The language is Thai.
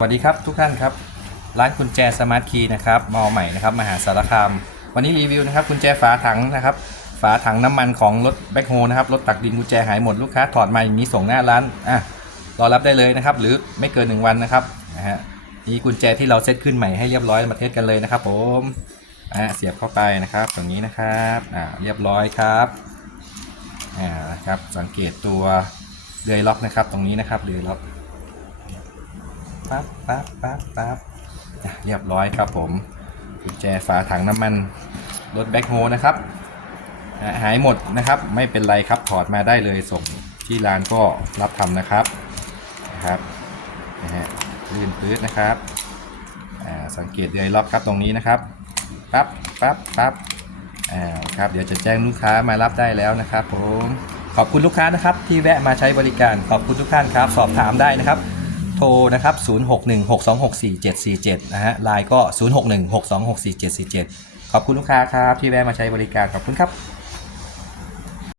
สวัสดีครับทุกท่านครับ ร้านกุญแจสมาร์ทคีย์นะครับมอใหม่นะครับมหาสารคาม วันนี้รีวิวนะครับกุญแจฝาถังนะครับฝาถังน้ำมันของรถแบ็คโฮนะครับรถตักดินกุญแจหายหมดลูกค้าถอดมาอย่างนี้ส่งหน้าร้านอะรอรับได้เลยนะครับหรือไม่เกิน 1 วันนะครับนะฮะนี่กุญแจที่เราเซตขึ้นใหม่ให้เรียบร้อยมาเทสกันเลยนะครับผมอะเสียบเข้าไปนะครับตรงนี้นะครับอ่าเรียบร้อยครับอ่านะครับสังเกตตัวเดือยล็อกนะครับตรงนี้นะครับเดือยล็อก ปั๊บปั๊บปั๊บปั๊บเรียบร้อยครับผมกุญแจฝาถังน้ำมันรถแบ็คโฮนะครับหายหมดนะครับไม่เป็นไรครับถอดมาได้เลยส่งที่ร้านก็รับทำนะครับนะครับนะฮะลื่นปื๊ดนะครับอ่าสังเกตเดือยล็อกครับตรงนี้นะครับปั๊บปั๊บปั๊บอ่าครับเดี๋ยวจะแจ้งลูกค้ามารับได้แล้วนะครับผมขอบคุณลูกค้านะครับที่แวะมาใช้บริการขอบคุณทุกท่านครับ สอบถามได้นะครับ โทรนะครับ 0616264747 นะฮะไลน์ก็ 0616264747 ขอบคุณลูกค้าครับ ที่แวะมาใช้บริการ ขอบคุณครับ